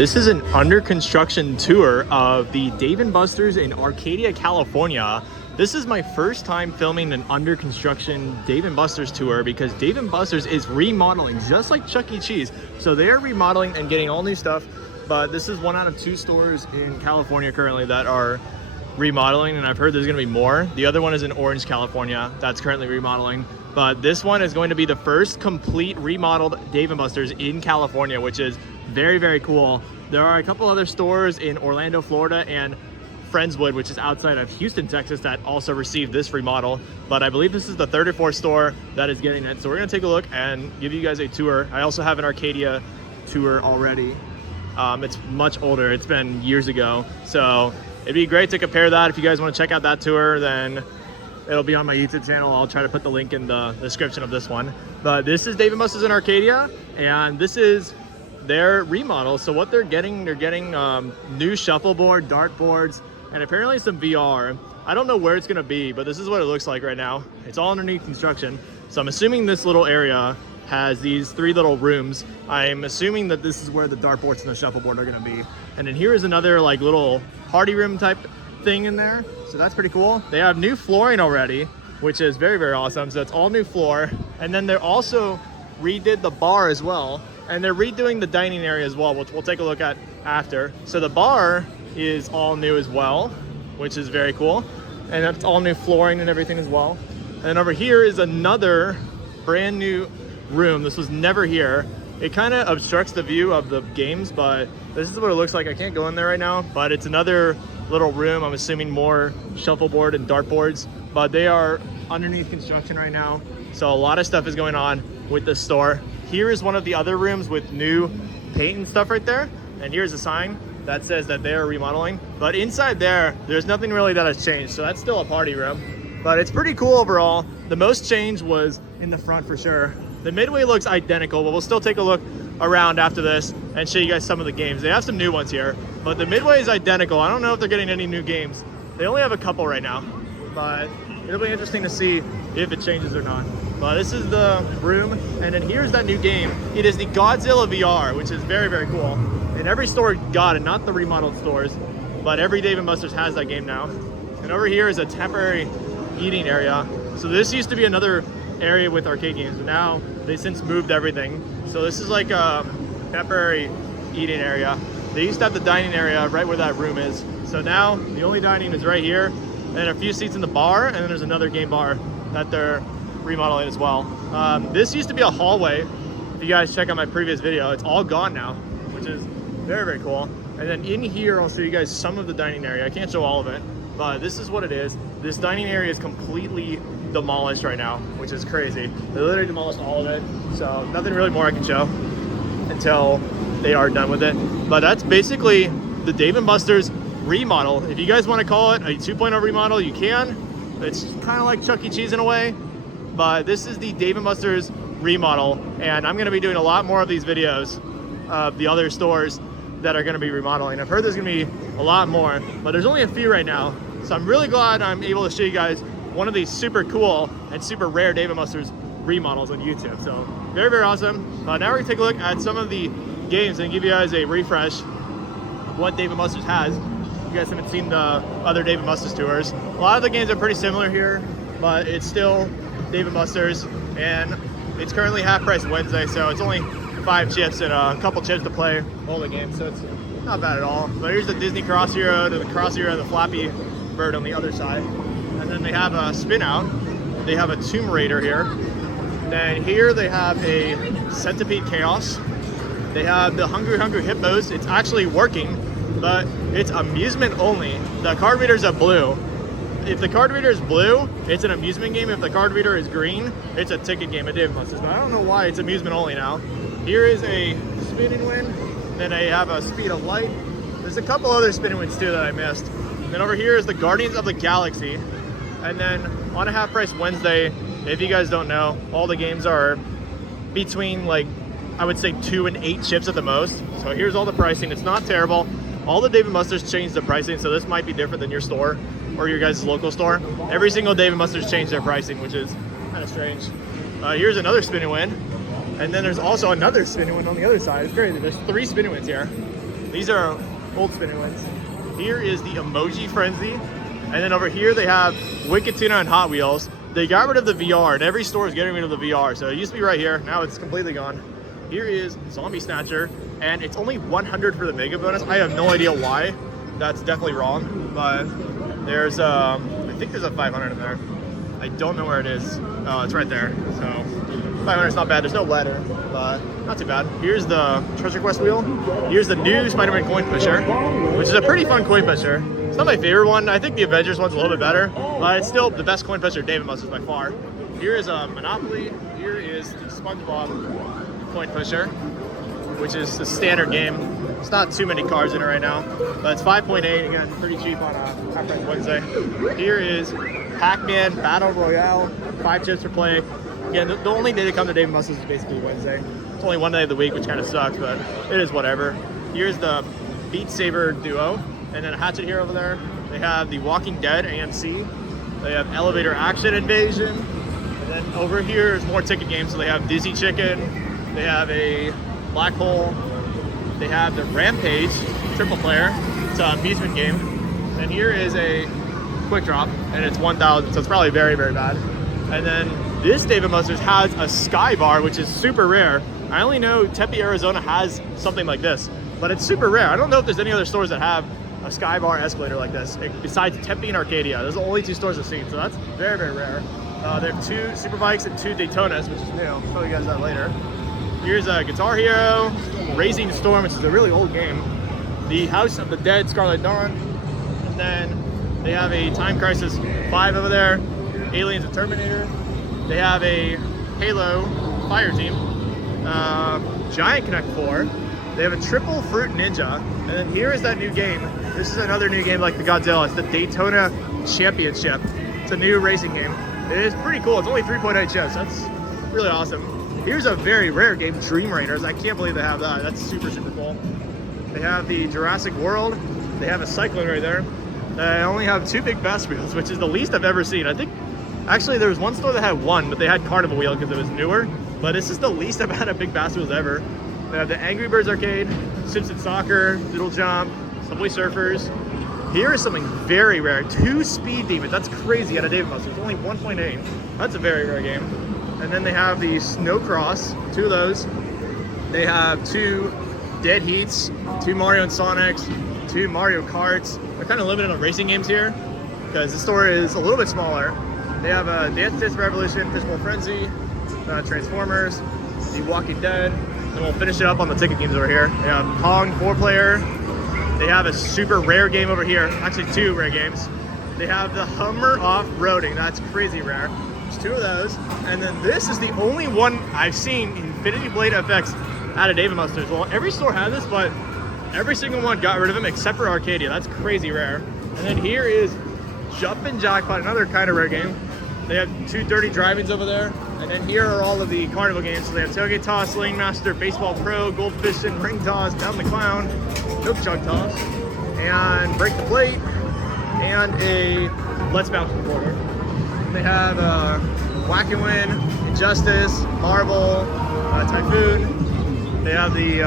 This is an under construction tour of the Dave & Buster's in Arcadia, California. This is my first time filming an under construction Dave & Buster's tour because Dave & Buster's is remodeling just like Chuck E. Cheese. So they are remodeling and getting all new stuff, but this is one out of two stores in California currently that are remodeling, and I've heard there's gonna be more. The other one is in Orange, California, that's currently remodeling. But this one is going to be the first complete remodeled Dave & Buster's in California, which is very, very cool. There are a couple other stores in Orlando, Florida, and Friendswood, which is outside of Houston, Texas, that also received this remodel. But I believe this is the third or fourth store that is getting it. So we're gonna take a look and give you guys a tour. I also have an Arcadia tour already. It's much older, it's been years ago. So it'd be great to compare that. If you guys wanna check out that tour, then it'll be on my YouTube channel. I'll try to put the link in the description of this one. But this is Dave & Buster's in Arcadia, and this is their remodel. So what they're getting new shuffleboard, dartboards, and apparently some VR. I don't know where it's gonna be, but this is what it looks like right now. It's all underneath construction. So I'm assuming this little area has these three little rooms. I'm assuming that this is where the dartboards and the shuffleboard are gonna be. And then here is another like little party room type thing in there. So that's pretty cool. They have new flooring already, which is very, very awesome. So it's all new floor. And then they're also redid the bar as well. And they're redoing the dining area as well, which we'll take a look at after. So the bar is all new as well, which is very cool. And that's all new flooring and everything as well. And over here is another brand new room. This was never here. It kind of obstructs the view of the games, but this is what it looks like. I can't go in there right now, but it's another little room. I'm assuming more shuffleboard and dartboards, but they are underneath construction right now. So a lot of stuff is going on with the store. Here is one of the other rooms with new paint and stuff right there. And here's a sign that says that they are remodeling. But inside there, there's nothing really that has changed. So that's still a party room, but it's pretty cool overall. The most change was in the front for sure. The midway looks identical, but we'll still take a look around after this and show you guys some of the games. They have some new ones here, but the midway is identical. I don't know if they're getting any new games. They only have a couple right now, but it'll be interesting to see if it changes or not. But this is the room, and then here's that new game. It is the Godzilla VR, which is very, very cool. And every store got it, not the remodeled stores, but every Dave & Buster's has that game now. And over here is a temporary eating area. So this used to be another area with arcade games, but now they since moved everything. So this is like a temporary eating area. They used to have the dining area right where that room is. So now the only dining is right here, and a few seats in the bar, and then there's another game bar that they're remodeling as well. This used to be a hallway. If you guys check out my previous video, it's all gone now, which is very, very cool. And then in here, I'll show you guys some of the dining area. I can't show all of it, but this is what it is. This dining area is completely demolished right now, which is crazy. They literally demolished all of it. So nothing really more I can show until they are done with it. But that's basically the Dave & Buster's remodel. If you guys want to call it a 2.0 remodel, you can. It's kind of like Chuck E. Cheese in a way, but this is the Dave & Buster's remodel. And I'm going to be doing a lot more of these videos of the other stores that are going to be remodeling. I've heard there's going to be a lot more, but there's only a few right now. So I'm really glad I'm able to show you guys one of these super cool and super rare Dave & Buster's remodels on YouTube. So very, very awesome. Now we're gonna take a look at some of the games and give you guys a refresh of what Dave & Buster's has. You guys haven't seen the other Dave & Buster's tours. A lot of the games are pretty similar here, but it's still Dave & Buster's, and it's currently half price Wednesday, so it's only 5 chips and a couple chips to play all the games, so it's not bad at all. But here's the Disney Cross Hero, to the Cross Hero, the Flappy Bird on the other side. And then they have a spin out. They have a Tomb Raider here. Then here they have a Centipede Chaos. They have the Hungry Hungry Hippos. It's actually working, but it's amusement only. The card readers are blue. If the card reader is blue, it's an amusement game. If the card reader is green, it's a ticket game at Dave & Buster's. But I don't know why it's amusement only now. Here is a spinning win. Then I have a Speed of Light. There's a couple other spinning wins too that I missed. And then over here is the Guardians of the Galaxy. And then on a half price Wednesday, if you guys don't know, all the games are between, like, I would say 2 and 8 chips at the most. So here's all the pricing. It's not terrible. All the Dave & Buster's changed the pricing, so this might be different than your store or your guys' local store. Every single Dave & Buster's changed their pricing, which is kind of strange. Here's another spinning win. And then there's also another spinning win on the other side. It's crazy. There's 3 spinning wins here. These are old spinning ones. Here is the Emoji Frenzy. And then over here they have Wicked Tuna and Hot Wheels. They got rid of the VR, and every store is getting rid of the VR. So it used to be right here, now it's completely gone. Here is Zombie Snatcher, and it's only 100 for the mega bonus. I have no idea why. That's definitely wrong, but there's, I think there's a 500 in there. I don't know where it is. Oh, it's right there. So 500 is not bad. There's no letter, but not too bad. Here's the Treasure Quest wheel. Here's the new Spider-Man coin pusher, which is a pretty fun coin pusher. It's not my favorite one. I think the Avengers one's a little bit better, but it's still the best coin pusher Dave & Buster's by far. Here is a Monopoly. Here is the SpongeBob coin pusher, which is the standard game. It's not too many cards in it right now, but it's 5.8. Again, pretty cheap on a Half Price Wednesday. Here is Pac-Man Battle Royale, 5 chips per play. Again, the only day to come to Dave & Buster's is basically Wednesday. It's only one day of the week, which kind of sucks, but it is whatever. Here's the Beat Saber Duo, and then a Hatchet Hero over there. They have the Walking Dead AMC. They have Elevator Action Invasion. And then over here is more ticket games. So they have Dizzy Chicken. They have a Black Hole. They have the Rampage triple player. It's an amusement game. And here is a Quick Drop, and it's 1,000, so it's probably very, very bad. And then this Dave & Buster's has a Sky Bar, which is super rare. I only know Tempe, Arizona has something like this, but it's super rare. I don't know if there's any other stores that have a Sky Bar escalator like this, besides Tempe and Arcadia. Those are the only 2 stores I've seen, so that's very, very rare. They have 2 Super Bikes and 2 Daytonas, which is new. I'll show you guys that later. Here's a Guitar Hero, Raising Storm, which is a really old game. The House of the Dead, Scarlet Dawn. And then they have a Time Crisis 5 over there, Aliens and Terminator. They have a Halo Fire Team, Giant Connect 4. They have a Triple Fruit Ninja. And then here is that new game. This is another new game like the Godzilla. It's the Daytona Championship. It's a new racing game. It is pretty cool. It's only 3.8 chips. That's really awesome. Here's a very rare game, Dream Raiders. I can't believe they have that. That's super, super cool. They have the Jurassic World. They have a Cyclone right there. They only have 2 big Bass Wheels, which is the least I've ever seen. I think, actually, there was one store that had 1, but they had Carnival Wheel because it was newer. But this is the least I've had a big Bass Wheels ever. They have the Angry Birds Arcade, Simpson Soccer, Doodle Jump, Subway Surfers. Here is something very rare, 2 Speed Demons. That's crazy at a Dave & Buster's. It's only 1.8. That's a very rare game. And then they have the Snowcross, 2 of those. They have 2 Dead Heats, 2 Mario and Sonics, 2 Mario Karts. They're kind of limited on racing games here because the store is a little bit smaller. They have a Dance Dance Revolution, Fishbowl Frenzy, Transformers, The Walking Dead, and we'll finish it up on the ticket games over here. They have Pong 4-player. They have a super rare game over here, actually 2 rare games. They have the Hummer Off-Roading, that's crazy rare. There's 2 of those, and then this is the only one I've seen, Infinity Blade FX, at a Dave & Buster's. Well, every store has this, but every single one got rid of them except for Arcadia. That's crazy rare. And then here is Jumpin' Jackpot, another kind of rare game. They have 2 Dirty Drivings over there. And then here are all of the carnival games. So they have Tailgate Toss, Sling Master, Baseball Pro, Gold Fishing, Ring Toss, Down the Clown, Milk Jug Toss, and Break the Plate, and a Let's Bounce Recorder. They have Whack and Win, Injustice, Marvel, Typhoon. They have the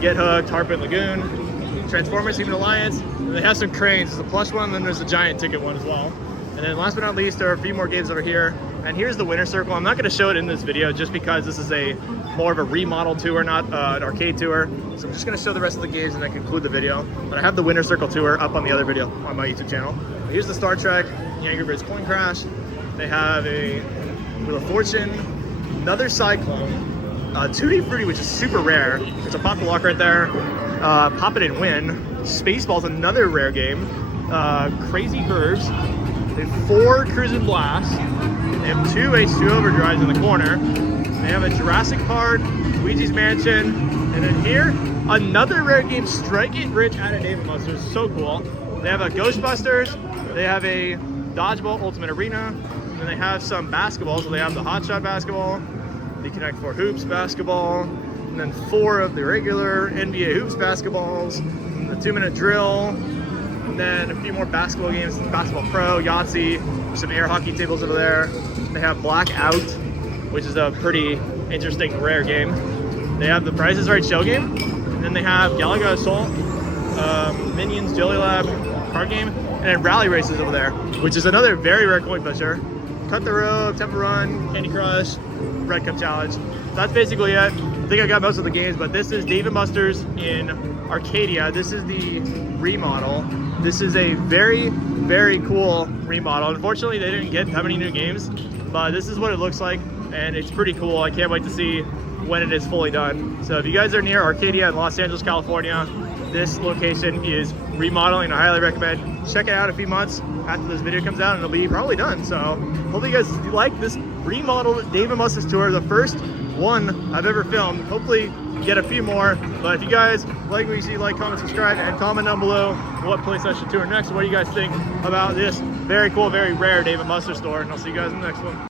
Get Hooked, Harpin Lagoon, Transformers Human Alliance, and they have some cranes. There's a plush one, and then there's a giant ticket one as well. And then last but not least, there are a few more games over here. And here's the Winner Circle. I'm not going to show it in this video just because this is a more of a remodel tour, not an arcade tour. So I'm just going to show the rest of the games and then conclude the video. But I have the Winner Circle tour up on the other video on my YouTube channel. Here's the Star Trek, the Angry Birds Coin Crash. They have a Wheel of Fortune, another Cyclone, 2D Fruity, which is super rare. There's a Pop the Lock right there. Pop It and Win. Spaceballs, another rare game. Crazy Curves. They have 4 Cruisin' Blast. They have 2 H2 Overdrives in the corner. They have a Jurassic Park, Luigi's Mansion, and then here, another rare game, Strike It Rich at a Dave & Buster's. So cool. They have a Ghostbusters. They have a Dodgeball Ultimate Arena. And then they have some basketballs. So they have the Hot Shot basketball, the Connect 4 Hoops basketball, and then 4 of the regular NBA Hoops basketballs, and the 2-minute drill, and then a few more basketball games, Basketball Pro, Yahtzee, there's some air hockey tables over there. They have Blackout, which is a pretty interesting rare game. They have the Price is Right show game, and then they have Galaga Assault, Minions, Jelly Lab, card game, and then Rally Races over there, which is another very rare coin pusher. Cut the Rope, Temple Run, Candy Crush, Red Cup Challenge. That's basically it. I think I got most of the games, but this is Dave & Buster's in Arcadia. This is the remodel. This is a very, very cool remodel. Unfortunately, they didn't get that many new games, but this is what it looks like, and it's pretty cool. I can't wait to see when it is fully done. So if you guys are near Arcadia in Los Angeles, California, this location is remodeling. I highly recommend. Check it out a few months after this video comes out, and it'll be probably done. So hopefully you guys like this remodeled Dave & Buster's tour, the first one I've ever filmed. Hopefully get a few more. But if you guys like what you see, like, comment, subscribe, and comment down below what place I should tour next. What do you guys think about this very cool, very rare Dave & Buster's store? And I'll see you guys in the next one.